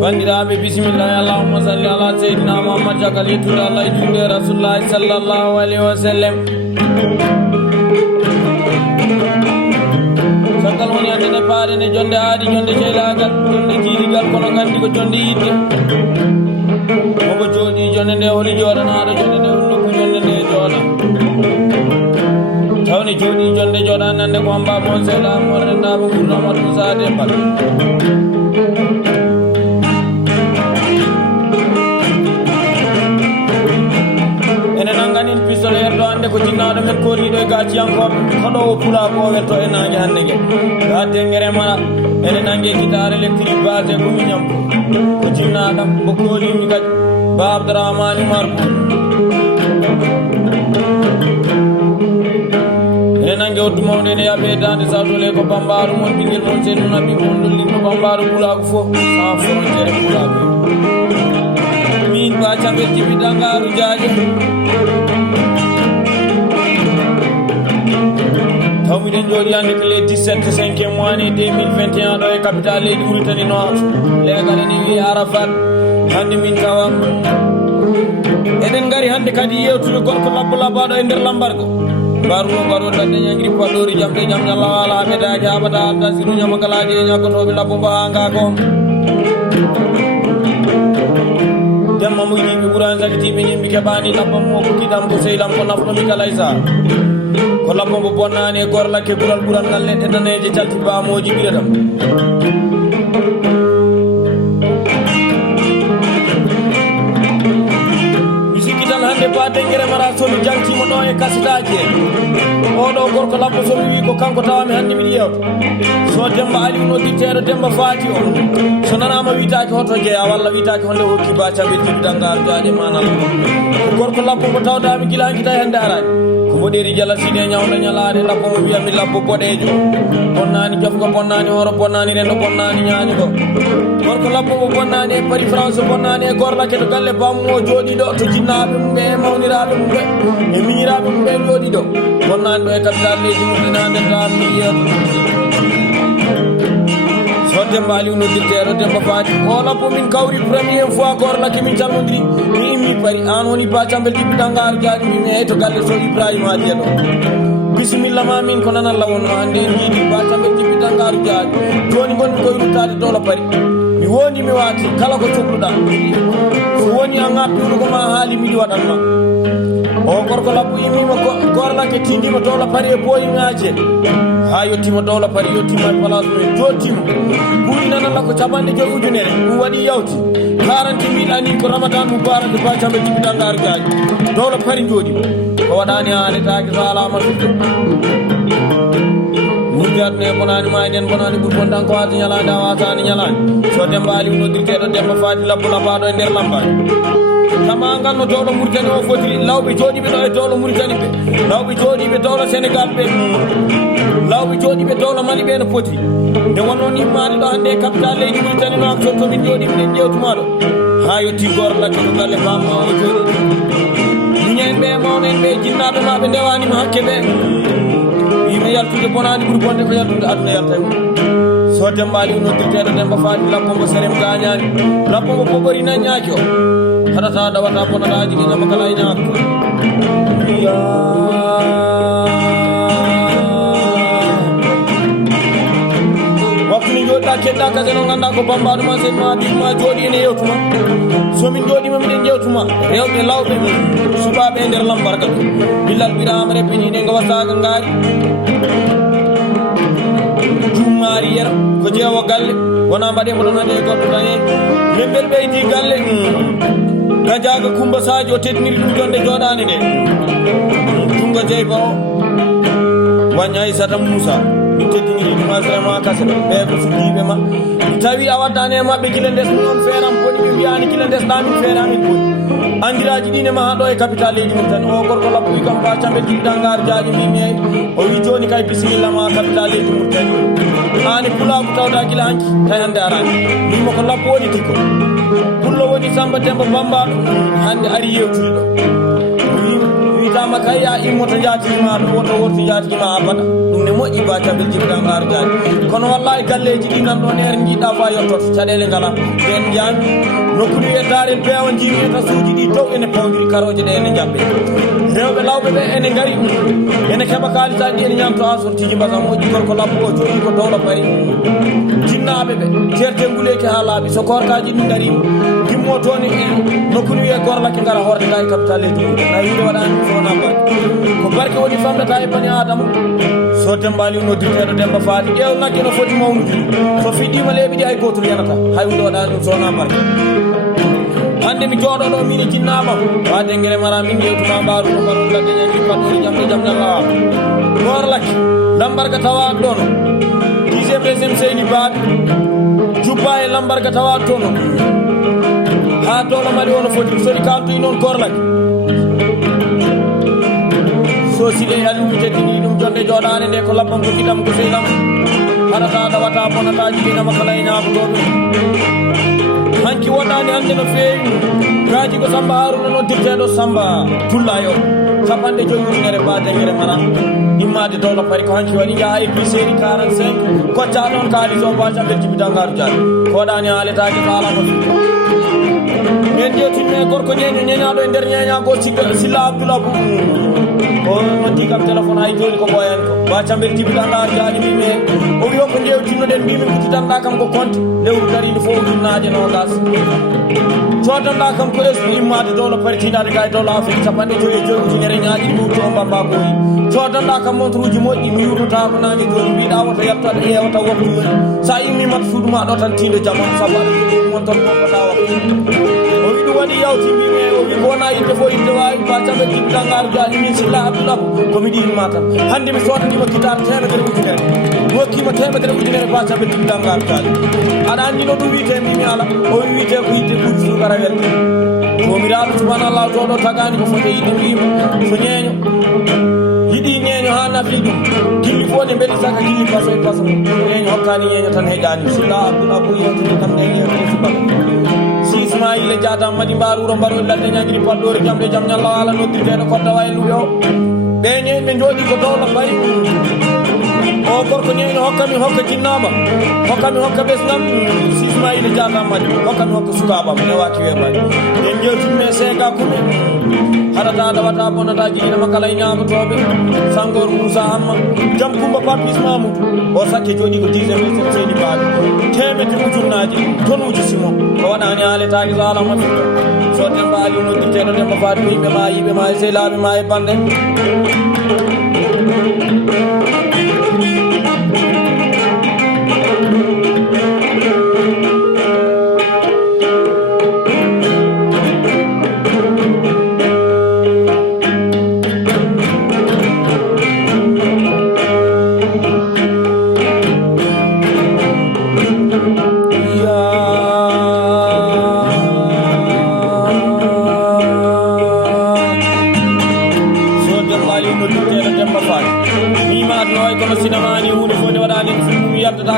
Bandiraɓe bisimillahi allahumma salli ala seydina muhammad caggal yettude allah e julde rasulullahi sallllahu alayhi wa sallam. caggal woni hande nde paɗen e jonde aadi jonde ceylagal jonde jiirigal kono gandi ko jonde yidde omo jooɗi jonde nde holi jooɗanaɗo jonde nde hol nokku jonde nde jooɗa tawni jooɗi jonde jooɗanande ko hamba moon seeɗa mon rendaɓe gurnamadou moussa dembal pistolet ɗo hande ko jinnaɗo men kolliɗo e gaciyankoɓe hoɗo o pula ko welto e nangue hande gue ga tengere mara ene nangue guitare électrique basé ko miñam ko jinnaɗam mo kolimi kadi ba abdourahmani marko ene nangue oddu mawde ene yaaɓe dande satole ko bambaru mon ɓinguel mon seydou nabi mon dollinno bambaru pulago foof sans frontiére pulago min ba cambel jibiɗa ngaru jaaje tawmiɗen jooɗi hannde ko les 17 5e mois ni 2021 ɗo e capital leydi Mauritanie Nord leegal ene wiye Arafat. hannde min tawam eɗen ngari hannde kadi yewtude gorko labbo labaɗo e nder lambargo mbaruno mbaɗo daɗɗe ñangiri paɗɗori jamɗe jam ñalla wala ɓedaji haɓata adda siru ñamagalaji e ñaggotoɓe labbo mbaha ko demma muyɗiɓe ɓuran sagitiɓe ñimɓe keɓani labbam mo ko kiɗam ko sehlam ko nafnomi kalay sa ko labbo mbo bonnani e gorlakke ɓural ɓural ngal leɗɗe daneje calti bamoji ɓiratam mi sikki tan hande ba tengere mara somi jangtimo ɗo e kasitaji en oɗo gorko labbo somi wi ko kanko tawami hande miɗi yewta so Demba Aliou noddirteɗo Demba Faati o so nanama witaki hoto jeeya walla witaki honde hokki ba caɓe jibidangaru jaaje manal ko gorko labbo mo tawdami gila hankita hande arani ko mboɗeri jala sine ñawda ñalade labbo mo wiyami labbo boɗejo bonnani jofgo bonnani horo bonnani rendo bonnani ñañugo gorko labbo mo bonnani e Paris France bonnani e gorlake to galle bammo jooɗi ɗo to jinnaɓe mumɓe e mawniraɓe mumɓe e miñiraɓe mumɓe jooɗi ɗo bonnani ɗo e capital leydi mumɗinande tammi yeeto so Demba Aliou noddirteɗo Demba Faati o labbo min kawri première fois gorlake min calmodiri mi immi Paris an woni ba cambel jibidangaru jaaɗi min eyyi to galle so Ibrahima jeeɗo bisimilla ma min ko nanalla wonno hande en jiiɗi ba cambel jibidangaru jaaɗi joni gonmi koye ruttade dowla Paris mi wondi mi waati kala ko cohluɗa so woni a ŋaɓɓiwno ko ma haali miɗi waɗanma o gorko labbo immima gorlake tindima dowla Paris e boyiŋaji ha yettima dowla Paris yettima e place men jottimo ɓuuri nanalla ko capanɗe joyi ujunere ɗum waɗi yawti 40 mille ani ko ramadan moubarake ba camɓe jibidangaru jaaji dowla Paris jooɗima ko waɗani haaletake so alama fidde wurjatne bonani mayɗen bonani ɓuuri bontan ko wasa ñalade a wasani ñalade so Demba Aliou noddirteɗo Demba Faati labbo labaɗo e nder lambaji kama ngal no dowlo Mauritanie o fotiri lawɓe jooɗiɓe ɗo e dowlo Mauritanie ɓe lawɓe jooɗiɓe dowlo Sénégal ɓe lawɓe jooɗiɓe dowlo Mali ɓe no foti nde wonnoon immade ɗo hande e capital leydi Mauritanie no so tomin jooɗi miɗen ƴewtuma ɗo ha yetti gorlakke to galle bamma o jooɗi muñen ɓe mawnen ɓe jinnaɓe ma ɓe ndewanima hakke ɓe yimɓe yaltude bonani ɓuuri bonde ko yaltude aduna yalta e mum so Demba Aliou noddirteɗo Demba Faati labbo mbo serem gañani labbo mbo boɓori naññaki o haɗata ɗawata bonataji ɗi ñama kala e ñakko waktu ni joɗɗa keɗɗa kase no ganduɗa ko bambaɗo ma sen ma bima jooɗi ene yewtuma somin jooɗima miɗen jewtuma rewɓe lawɓe suɓaɓe e nder lambarga ɗo billal ɓirama reppiniɗe ngo wasaga ngaari jummari yera ko jeewo galle wona mbaɗemo ɗon hande e goɗɗo tane lembel ɓeydi galle gajaga Kumba Sadio o teddiniri ɗum jonde joɗani nde Tunga Jeyba o waña Aissata Moussa mi teddiniri ɗum asrama kase ɗo ɓe ko sukiɓe ma mi tawi a waddani e mabɓe gila ndes noon feeram boni ɓe mbiyani gila ndesɗamin feerami boni andiraji ɗine ma ɗo e capital leydi mum tan o gorko labbo wi kam ba camɓe jiɗɗangaru jaaji mbimi o wi joni kay bisimilla ma capital leydi mum tan ani pulaku tawda gila hanki tay hande arani mimo ko labbo woni tikko pullo woni Samba Demba Bambaɗo hande ari yewtude ɗo witama kay ya immoto jatirima ɗo woto worti jatirima abada ɗum ne moƴƴi ba cabel jibiɗa ngaro jaadi kono wallahi galleji ɗi nan ɗon er jiiɗa fa yettoto caɗele ngala ɓen jami nokkude yettare peewa jimi tasuji ɗi dow ene pawdiri karoje ɗe ene jabbe rewɓe lawɓe ɓe ene gari ene keɓa kalisaji ɗi ene ñamto ha sortiji mbasa moƴƴi gorko labbo o jooɗi ko dowla pari jinnaɓe ɓe certe nguleki ha laaɓi so korkaji ɗi darima gimmo toon e nokkude wiye gorlake ngara horde ga e capital leydi mum na wiide waɗani sowona barke ko barke woni famdata e bani adama so dembali noddirteɗo Demba Faty ƴeew nagge no foti mawnude so fiɗɗima leeɓi ɗi hay gotum yanata hay hunde waɗani ɗum sowona barke hande mi jooɗoɗo min e jinnama wade ngere mara min ƴewtuma mbaru no mbaru ladde ñangi paɗɗori jamɗe jam ñallawa gorlake lambarga tawa ɗon 10e région Seyni Baɓe jubba e lambarga tawa toon ha dowla mali ono foti sodi kaltoyi noon gorlake so sile alimu teddini ɗum jonde joɗane nde ko labbam ko kiɗam ko seynam haɗata dawata bonata jiɗinama kala e ñamotoɓe hanki woɗani hande no feewi gaji ko Samba Haruna noddirteɗo Samba Tullayo capanɗe joyi ujunere badengere mana immade dowla pari ko hanki waɗi jaaha e puis série 45 kocca ɗon kalis o ba cabel jibidangaru jaari koɗani haaletaji ko ala ko men jeetinme gorko ñeño ñeñaɗo e nder ñeñago Silla Abdoulabou o noddi kam téléphone hay joni ko ɓoyani ko ba cambel jibidangaru jaari mbimi o wi o ko jewtinnoɗen mbimi gudditanɗa kam ko compte lewru darinde fo ujunnaje nogas codanɗa kam ko esɗi immade dowla pari tiɗade ga e dowla Afrique capanɗe joyi e joyi ujunere ñaaƴi ɗuto mbamba koyi codanɗa kam montre uji moƴƴi mi yurtota ko nangue joni mbiɗa woto yettaɗo ƴewata waktu woni sa immimata suudu ma ɗo tan tindo jamanu saabu aɗa montor goppata waktu o wi ɗum waɗi yawti mbimi o wi ko wona yidde fo yidde wawi ba caɓe jibiɗangaru jaani min Silla Abdoulabou komi ɗinma tan hande mi sodanima guitare 100 ujunere mi hokkima 100 ujunere ba caɓe jibiɗangaru jaani aɗa andi no ɗum wiyete mbimi ala o wi wiyete ko yidde ɓuuri sugara welde komiraɗo subhanallah toɗo tagani ko fode yidde mbima so ñeeño yiɗi ñeeño ha nafi ɗum gilli fo ne mbeɗi saka gilli paso e paso ñeeño hokkani ñeeño tan heƴani Silla Abdoulabou yewtide kam ɗe yewtere subaka si Ismaïla Diatam madi mbaru wuro mbaɗo ladde ñaguiri palɗori jamɗe jam ñalla ala noddirteɗo kodda way luɓe o ɓe ñeeñɓe jooɗi ko dowla pari o gorko ñeeño hokkami hokka jinnama hokkami hokka ɓesnam si Ismaïla Diatam madi hokkami hokka sukabam newaki weɓani en jewtinme seega kume haɗata dawata bonata jiɗinama kala e ñamotoɓe Sangor Moussa Hamma Jam Kumba Papis Mamoudou o sakke jooɗi ko 10e région Seyni Baɓe temedde ujunnaji tonuji Simon ko waɗani haaletaki so alama fitto so Demba Aliou noddirteɗo Demba Faty yimɓe ma yiɓe ma e sehlaɓe ma e bande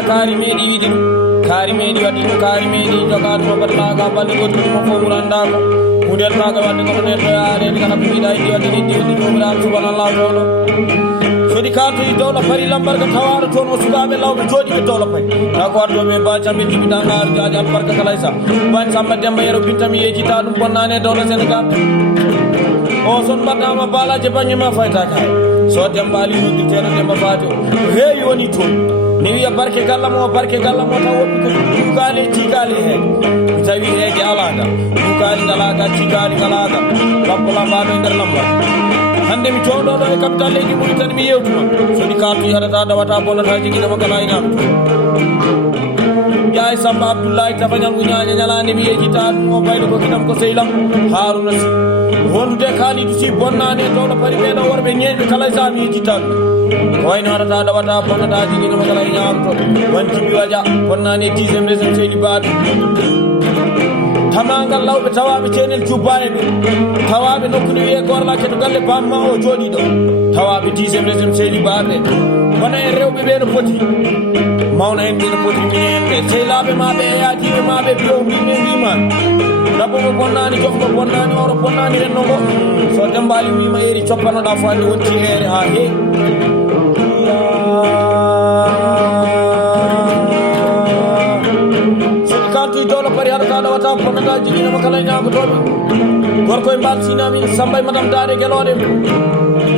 kaari meeɗi wiide ɗum kaari meeɗi wadde ɗum kaari meeɗi jogaa ɗum o baɗanaga balɗe goto ɗum o fof ɓurandako hundel maga wadde kono neɗɗo yaarede kana ko mbiɗa yiɗi wadde ɗiɗɗi wadde ɗumiraɗo subhanallah toɗo sodi kaltoyi dowla pari lambarga tawaɗo toon o sukaɓe lawɓe jooɗiɓe dowla pari taw ko waddoɓe ba camɓe jibiɗangaru jaaji albarka kalaysa bani Samba Demba Yero bintami yejita ɗum bonnani e dowla Sénégal o son mbaɗɗama balaje banggue ma faytaka hay so Demba Aliou noddirteɗo Demba Faty o heewi woni toon ne wiya barke gallam o taw woɗɗi ko dukali cikali hen mi tawi heeje alaga dukali ngalaga cikali ngalaga labbola mbaɗo e nder lamba hande mi jooɗoɗo e capital leydi Mauritanie mi yewtuma soni kaltoyi haɗata dawata bonnata jiguinama kala e ñamto Ndiaye Samba Abdoulaye tafañal uñaña ñalande mi yejita ɗum o bayɗo ko kiɗam ko sehlam Haruna Sy wondude Kalidou Sy bonnani e dowla pari ɓeɗo worɓe ñeeɓe kala e sa mi yejita ɗum wayno arata dawata bonnata jigino mo kala ñamto wanti bi waja bonnani 10e région seydi baatu tamangal lawɓe tawaɓe cenel jubbaye ɓe tawaɓe nokkude wiye gorlake to galle bamma o jooɗi ɗo tawaɓe 10e région seydi baɓe wona en rewɓe ɓe no poti mawna en ɓe no poti minen ɓe sehlaɓe maɓe e yajiɓe maɓe biyo mbime mbima dabbomo bonnani jofgo bonnani oro bonnani rennogo so dembali wima eri coppanoɗa fo andi wonti ere ha heewi soɗi kantuy dowlo pari haɗa ka ɗawata bonnata jiguinoma kala e ñagotoɓe gorko e mbal sinamin samba e madame dare gueloɗe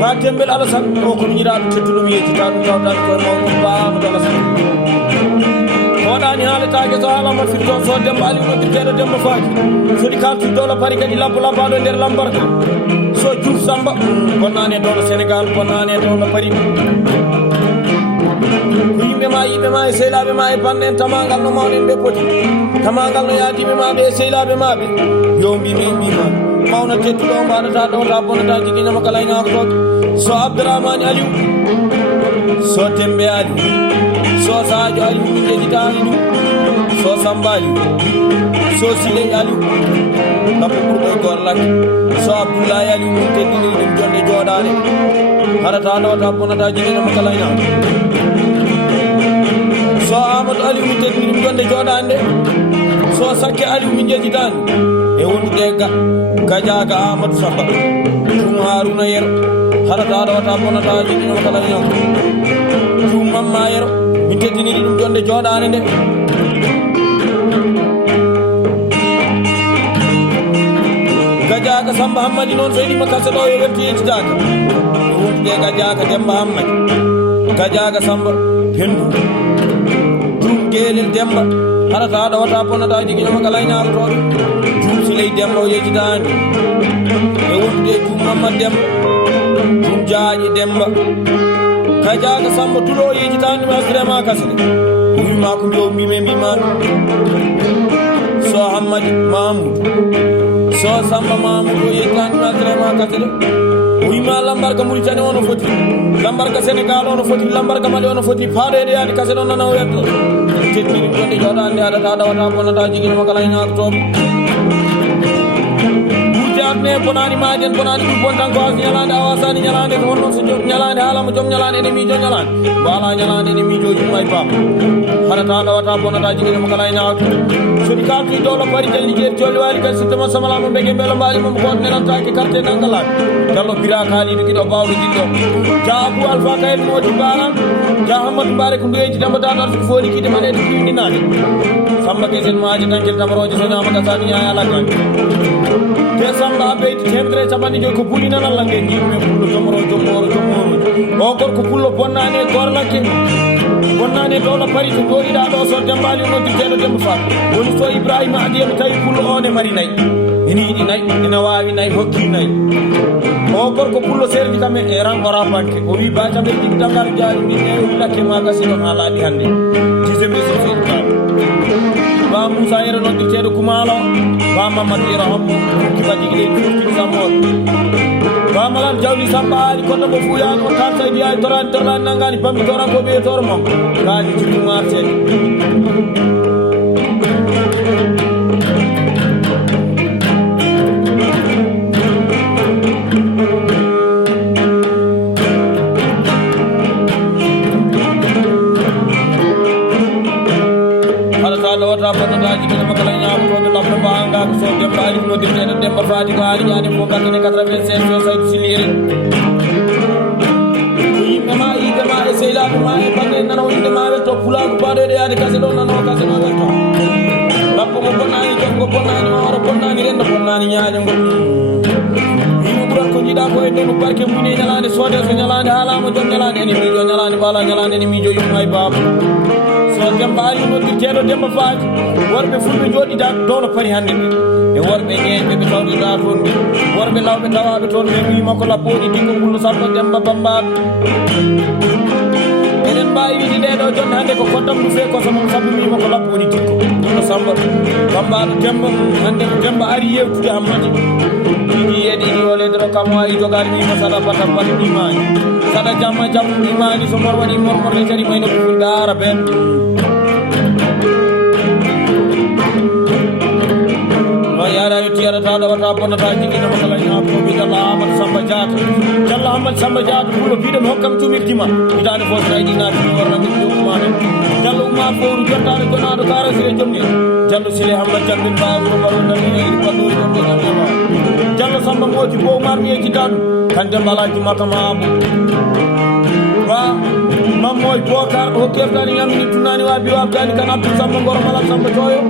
ha tembel alasan o ko miñiraɗo tettuɗum yejjita ɗum tawtani koye mawɗum bamado alasan oɗani haaletake so haalama firto so demba ali noddirteɗo demba faji soɗi kaltuy dowlo pari kadi labbo labbaɗo nder lambarka so Diouf Samba bonnani e dowlo Sénégal bonnani e dowlo pari ko yimɓe ma e sehlaɓe ma e bande en tamagal no mawnen ɓe poti tamagal no yaadiɓe maɓe e sehlaɓe maɓe yo mbimi mbima mawna tettuɗo mbaɗata ɗowta bonnata jiguinama kala e ñagotoɓe so Abdourahmane Aliou so Tembe Aliou so Sadio Aliou min jejjita Aliou so Samba Aliou so Siley Aliou ɗappo ɓurɗo e gorlake so Abdoulaye Aliou min teddini ɗum jonde jooɗade haɗata ɗowta bonnata jiguinama kala e ñago so Amadou Aliou min teddini ɗum jonde jooɗade so Sakke Aliou min jejjitani e wondude gajaga Amadou Samba Jum Haruna Yero haɗata ɗowta bonnata jiguinama kala e ñago Jum Mamma Yero min teddiniri ɗum jonde jooɗade nde gajaga Samba Hammadi noon so yiɗima kase ɗo yo werti yejjitade e wondude gajaga Demba Hammadi gajaga Samba Pendu Jum Gelel Demba haɗata ɗowata bonnata jiguinama kala e ñagotoɓe Jum Siley Demba o yejjitani e wondude Jum Mamad Demba Jum Jaaƴe Demba gajaga Samba Tulo yejjitani masrema kasde wima ko mbiyo mbime mbima so Hammadi Mamoudou so Samba Mamoudou o yejjitani masrema kasde wima lambarga Mauritanie ono foti lambarga Sénégal ono foti lambarga Mali ono foti faadede yaade kase ɗon nana o wetto teddini jonde jooɗande haɗata ɗawata bonnata jiguinoma kala e ñagotoɓe ne bonani majen bonani ɗum bontan ko as ñalande a wasani ñalande ko honnoon so jom ñalande haalama joom ñalande ene miijo ñalande wala ñalande ene miijo jummay bam haɗata ɗawata bonnata jiguinoma kala e ñagoto soɗi kaltuy dowlo pari jalli jeeri jolli wali kadi sittema samalama mbege beelo mbaali mamo ko nenantake carte nangalaɓe jallo bira kaaliɗo kiɗo bawɗo jiɗɗo ja Abou Alpha Kayel moodi baram ja Hammadou Mbare ko nduyeji demba danar ko fooli kide maɗede kiwninade Samba kesen maaji tankel tamaroje so ñama gasani ñaya lagani te Samba beyti temedere capanɗe joyi ko buuli nan Allah nge jiɗumen pullo jomoro o gorko pullo bonnani e gorlake bonnani e dowlo pari to jooɗiɗa ɗo so dembali noddirteɗo demba fa woni so Ibrahima adiyami tawi pullo on e mari nayyi ene yiɗi nayyi ene wawi nayyi hokki nayyi o gorko pullo serdi kam e rangora banque o wi bacamɓe ɗiɗi dangar jaari min e willake ma gasi ɗon ha laaɓi hannde 10e région seydi baɓe ba Moussa Yero noddirteɗo Kumalo ba Mamadou Yero Hammo kibadigi leydi foftiɗi sammoɗo ba Malan Jawli Samba haali kono mo fuyani o tan saydi ay torani nangani bambi toran ko ɓiye toro mam kaji ciɗum martede ɗowata bonnata jiguinoma kala e ñagotoɓe labbo mbanga ko so Demba Ali noddirteɗo Demba Fati ko haali ñade fo gattane 96 so Saydou Siliri yimɓe ma e sehlaɓe ma e bande en nana o inde ma welto pulago baɗoɗe yaade kase ɗo nano kase ɗo welto labbo mo bonnani joggo bonnani oro bonnani rendo bonnani ñaƴogo yimɓe ɓuurat ko jiiɗa ko e ndenu barke mune ñalande soode so ñalande haalama joom ñalande ene miijo ñalande bala ñalande ene miijo yumma e baba so Demba Ali noddirteɗo Demba Fati worɓe fulɓe jooɗiɗa downo pari hannde ɓe worɓe ñeeɓe ɓe tawɗiɗa toon ɓe worɓe lawɓe tawaɓe toon ɓe wima ko labboɗi dikko pullo Samba Demba Bambaɓe eɗen mbawi wiide ɗeɗo jonde hannde ko koddam ɗum fee koso mum Samba wima ko labboɗi dikko pullo Samba Bambaɓe Demba hannde ko Demba ari yewtude Hammadi Idi edi ole dro kama ido garni masala pata pat imani sada jamma jam imani so morwani mormor le sari mayno ko dara ben no yara yutiara tada wata ponna taji kina masala ina ko bi dalla amat sambajat jalla amat sambajat bulo bidam hokkam tumirtima idane fo saydi na ko warna min do mane jallo ma ko jotare ko na do kara sire jomni jallo sile hamma jambin ba ko warna ni ko do jomni jallo samba moti bo marmi e jidan kande malaji makama abu ba mamoy bokar o kerdani yamini tunani wa biwa gani kan abdu samba ngoro mala samba toyo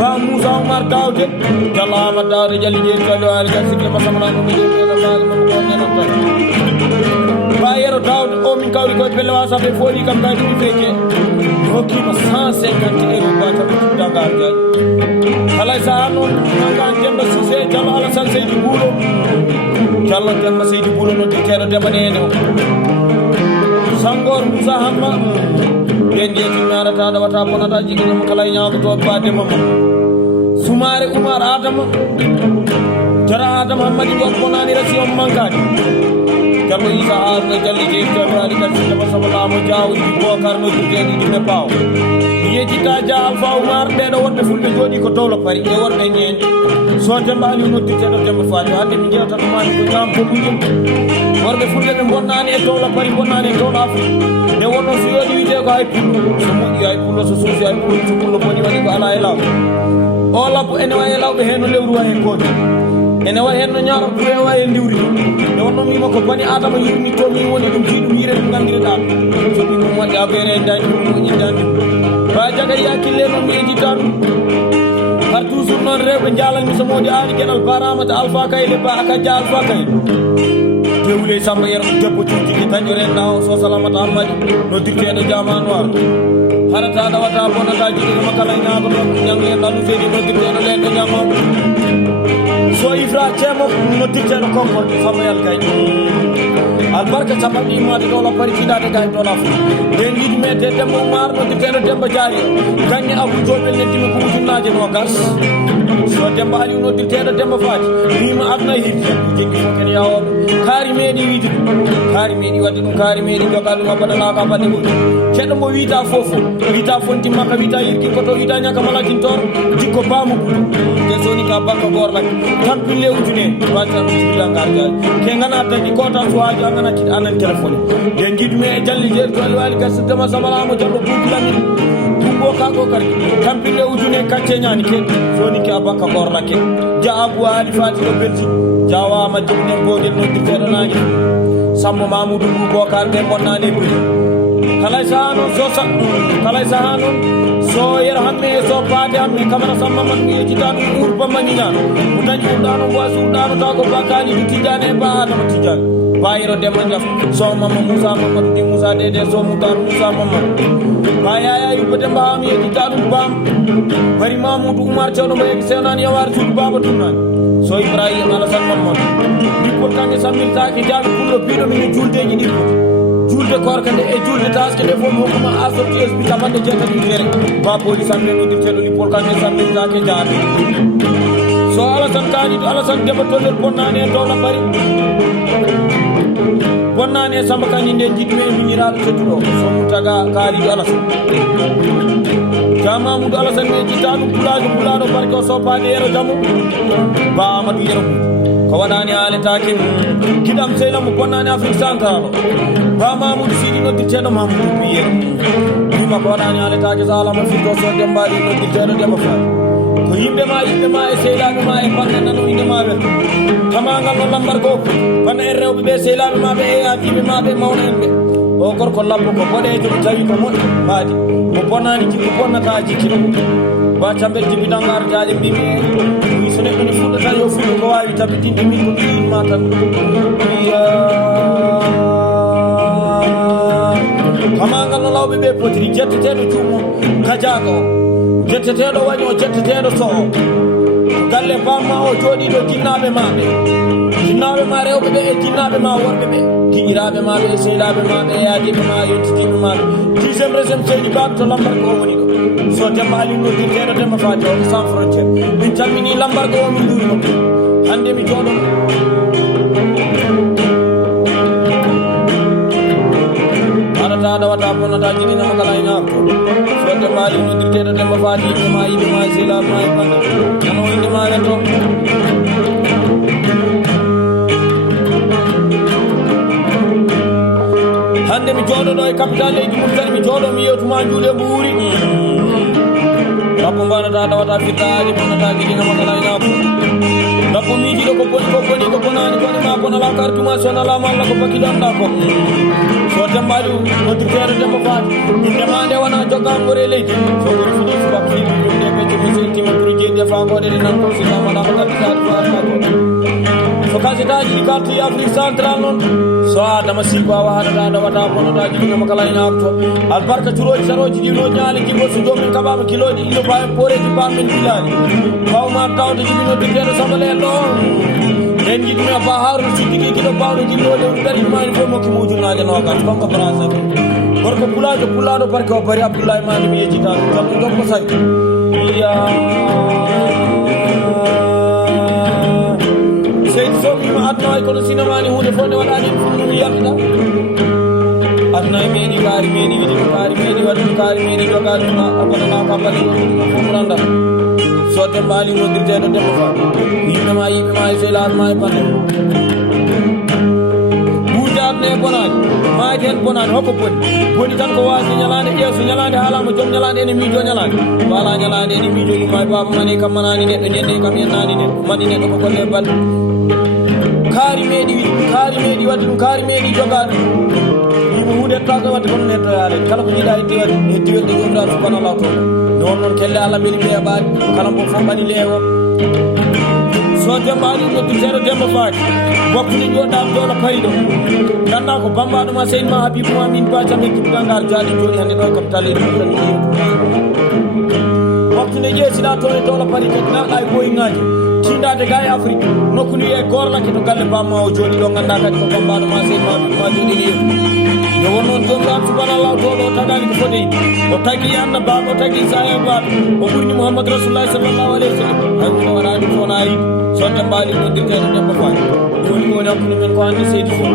ba musa umar dawde jalla ma dawde jalli je jallo al gasike masamana no mi de la mal mo ko nyano tan ba yero dawde o min kawli ko bele wasa be fodi kam kay di feke hoki ma 150 euro ba ta daga jay kala sa non ngan temba sise jallo ala san seydi bulo jallo temba seydi bulo no de tero de banene sangor musa hamma denje tinara ta da wata bonata jigina mo kala nyaako to baade mama sumare umar adama jara adam hamadi do bonani rasi on mankadi jallo isa arna jalli je to ali kan sama sama lamo jaawu di bokar no jidde di ne baw yeji ta jaal fa umar be do wonde fulbe jodi ko tawla pari e worbe nyen so demba ali no ditte do demba faati hande mi jewta to mani ko jam ko bujum worbe fulbe be bonnani e tawla pari bonnani e tawla afu de wonno so yodi wite ko ay pullo so moƴƴi ay pullo so suusi ay pullo so pullo boni wadi ko ala e law o labbo ene wayi lawɓe hen no lewru wayi goto ene wayi hen no ñaaro puwe wayi e ndiwri de wonno mimo ko bani adama yurni to min woni ɗum jiiɗum yire ɗum gandireɗa so ɗi ɗum waɗi affaire en dañi ɗum moƴƴi dandi ba jagari hakkille noon mi ejita ɗum har toujours noon rewɓe jaalanmi so modi aani gueɗal baramata alpha kayle ba akadja alpha kayle dewle samba yero debbo cuujiɗi tañoren ɗa o so salamata hammadi no dirteɗo jamanu ar harata ɗawata bonata jiɗiroma kala ñaago ɗo ñango en ɗalu seedi no dirteɗo leɗɗo jamanu so ifra ceemo no dirteɗo konkorɗe samba yal kay albarka capanɗi immade ɗola pari fiɗade gay ɗona fo nden yiɗi mede dembo mar no dirteɗo demba jaari gagne abou joɓel neddimi ko ujunnaje no gas so demba ali no dirteɗo demba faati wima adna hirti jeɗɗi fo ken yawoɗo kaari meeɗi wiide ɗum kaari meeɗi wadde ɗum kaari meeɗi jogal ɗum abbaɗanaka baɗe goɗɗi ceɗɗo mo wiita fofo wiita fontimmaka wiita yirki koto wiita ñaka malatintor jikko baamu te soni ka bakka gorlak tampille ujune wata ɗum sibilangar jaji ke gana dañi kotan so haaju a gana tiɗ anan téléphone de jiɗumi e jalli jeeri to ali wali gassirtema sabalamo jallo buukilamin tumbo kako kadi tampille ujune kacce ñani ke soni ke a bakka gorlake ja abou haali fati ɗo belti jawama jibnen godel noddirteɗo nani sambo mamoudou ndu bokar ɓe bonnani e buri kalay saha noon kalay saha noon so yero hamme so paade hamme camara samma man mi yejita ɗum urba mañiñano mo dañi urɗano mboisi urɗano taw ko bakali ɗi tijane e ba adama tijane bayiro demma jaf so mamma moussa mamadou di moussa dede so moutar moussa mamadou ba yaya yubba demba hami yejita ɗum bam bari mamoudou oumar cewɗo mbo yegi sewnani yawar suudu baba tumnani so ibrahima alassane mamadou ɗippot kamɓe sammirtaki jaaɓe pullo piɗo mino juldeji ɗi julde korka nde e julde taske nde fof hokkuma asorti esbi capanɗe jeetati fere ba police amɓe noddirteɗo lippol kamɓe sammirtake jaaɓe so alassane kaaliɗo alassane demba tollel bonnani e dowla bari bonnani e samba kañi nde jiɗmi e miniraɗo tedduɗo so mutaga kaaliɗo alassane jamamoudou alassane mi jitta ɗum pulaɗo barke o soppade yero jamu ba amadou yero ko waɗani haaletake kiɗam seylamo bonnani afrique central ba mamoudou siɗi noddirteɗo mamoudou biye wima ko waɗani haaletake so alama fitto so dembaɗi noddirteɗo demba fa ko yimɓema e seylaɓe ma e banne nano indema welta tamagal no lambar goko banne en rewɓe ɓe seylaɓe maɓe e akiɓe maɓe mawna en ɓe o gorko labbo ko boɗejo mi tawi ko moƴƴo maadi mo bonnani jikko bonnata jikkiɗo ba cambel jibidangar jaaɗe mbimi wi so neɗɗo ne fuɗɗata yo fuɗɗo ko wawi tabitinde min ko ɗiyinma tan iya kamagal no lawɓe ɓe potiri jetteteɗo juumo kajaga o jetteteɗo wañi o jetteteɗo soho galle bamma o jooɗiɗo jinnaɓe maɓe ma rewɓe ɓe e jinnaɓe ma worɓe ɓe giƴiraɓe maɓe e sehilaɓe maɓe e yaadiɓe ma yettitiɓe maɓe 10e région seydi baɓe to lambar ko o woni ɗo so Demba Ali noddirteɗo Demba Fati o sans frontiére min calmini lambargo o min duurimo hande mi jooɗon aɗata ɗawata bonnata jiɗinama kala e ñaako so Demba Ali noddirteɗo Demba Fati yiɓe ma selaɓe ma e bande nano inde ma rento hande mi jooɗoɗo e capital leydi Mauritanie mi jooɗo mi yewtuma juuɗe Mbuuri rabbo mbanata ɗawata firtaji bonnata jiɗinama kala e ñaako rabbo miijiɗo ko boni ko bonani kone ma kono ala kartuma son alama Allah ko bakkiɗonɗa ko so Demba Ali noddirteɗo Demba Fati indema nde wona joggangore leydi so woni fini subakkiɗi ɗumde ɓecce ko sentima pour jeeɗi e fangoɗe ɗe nan ko silamaɗama gadditade farata ko so kasetaji ɗi kalti Afrique central noon so adama silko awa haɗata ɗawata bonnata jiɗinama kala e ñamto albarka curoji saroji ɗi no ñaali jibbo so jomin kaɓama kiloji ino pawen poreji pamen bilani bawma tawde jiɓi noddirteɗo sabalel ɗo en jiɗmi a ba haruno sikkiki kiɗo bawɗo jillode ɗaɗimani fo mokki mujurnaje nogas konko brasabe gorko pulaɗo barke o bari Abdoulaye mani mi yejjita ɗum jamɗo jokko sayi iya seydi soɓima adna way kono sinamani hunde fo nde waɗani ɗumi yalɗiɗa adna e meeɗi kaari meeɗi wiɗi ko kaari meeɗi waɗi kaari meeɗi jogaɗi abonana kampani fof randa so Demba Ali noddirteɗo Demba Fati yiɓema e selaɓe ma e bande buude adna e bonani maayde en bonani hokko boni tan ko wasi ñalande ƴeew so ñalande haalama joom ñalande ene miijo ñalande wala ñalande ene miijo ɗum e baba mani kam manani neɗɗo ñande kam yennani neɗɗo mani neɗɗo ko golle balɗe kaari meeɗi wadde ɗum kaari meeɗi jogade yimɓe hunde ettaka wadde kono nettoyade kala ko jiiɗa heddi wadde heddi wedde jomiraɗo subhanallah to nde won noon kelle Allah beeli ɓeeɓade kala mo fof ɓani leewo so Demba Ali noddirteɗo Demba Fati wakkude joɗɗam jooɗo pariɗo ganda ko bambaɗoma seydima Habibou min bacame jibgangar jaaɗi joni hande ɗo e capital leydi Mauritanie waktude ƴeesiɗa toon e towla pari kadi naɗa e boyingaji tindade ga e Afrique nokku ni e gorlake to galle bamma o jooɗi ɗo ganda kadi ko bambaɗoma seydima Habibou jooɗi yeetu yo won noon jomiraɗo subhanallah toɗo o tagani ko foti o tagui annabaɓe o tagui sahabaɓe o ɓurni Mouhamadou Rasulullahi sallllahu alayhi wa sallam hay ɗum o waɗani ɗum wona yiɗi so Demba Ali noddirteɗo Demba Fati woni ko woni hakkude men ko hande seydi fo